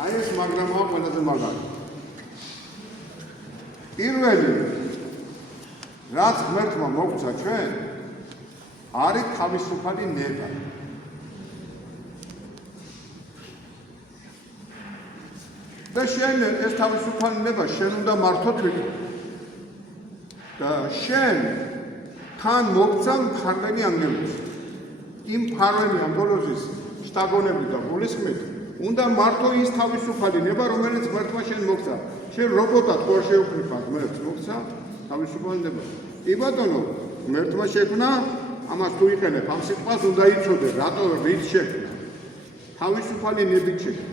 აი ეს მაგრამაა ყველაზე მაგარი. პირველი რაც ღმერთმა მოგცა ჩვენ არის თავისუფალი ნება. და შენ ეს თავისუფალი ნება შენ უნდა მართო თვითონ. და შენ თან მოგცა მფარველი ანგელოზი. იმ მფარველი ანგელოზის შთაგონებით და გულისხმით უნდა მართო ის თავისუფალი ნება, რომელიც ღმერთმა შენ მოგცა. შენ რობოტად ხო შეუქმნიფა ღმერთს მოგცა თავისუფალი ნება. კი ბატონო, ღმერთმა შექმნა, ამას თუ იყენებ, ამ სიტყვას უნდა იცოდე, რატო რით შექმნა. თავისუფალი ნებით შექმნა.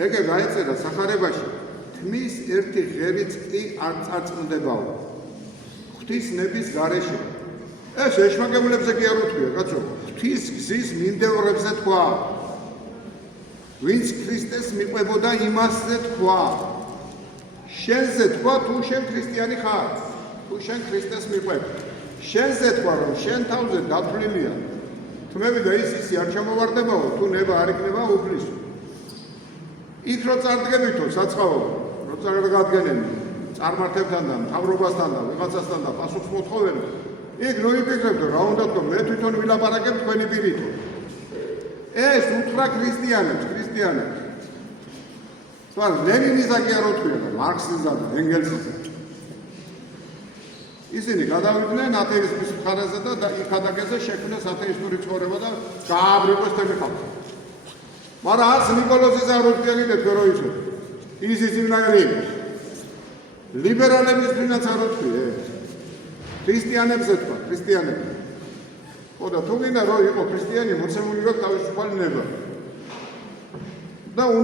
ეგ გაიწერა სახარებაში. თმის ერთი ღერიც კი არ წარწმუნდებაო. ღვთის ნების გარეშე. ეს ეშმაკებულებზე კი არ უთქვია, კაცო. ღვთის გზის მიმდევრებზე თქვა. ვინც ქრისტეს მიყვებოდა იმასზე თქვა. შენზე თქვა თუ შენ ქრისტიანი ხარ. თუ შენ ქრისტეს მიყვებ. შენზე თქვა რომ შენ თავზე დათვლილია. თმები და ისი არ ჩამოვარდებაო, თუ ნება არ იქნება უფლისო. იქ რო წარდგებითო საწყავო, რო წარდგენენ წარმართებთან და მთავრობასთან და ვიღაცასთან და პასუხს მოთხოვენ. იქ რო იფიქრებდო რა უნდა თქო, მე თვითონ ვილაპარაკებ თქვენი პირით. ეს უთხრა ქრისტიანებს. თვალ ლენინიზა კი არ უთქვია და მარქსიზა და ენგელსიზა. ისინი გადავიდნენ ათეიზმის მხარეზე და იქ ადაგეზე შექმნეს ათეისტური ცხოვრება და გააბრიყოს თემი ხალხი. მაგრამ არც ნიკოლოზის არ უთქვიათ რო იცოდე. ის ისინი ლიბერალების თვინაც არ უთქვია. ქრისტიანებზე თქვა, ქრისტიანებზე. ხო და თუ გინდა რომ იყო ქრისტიანი, მოცემული გვაქვს თავისუფალი ნება. და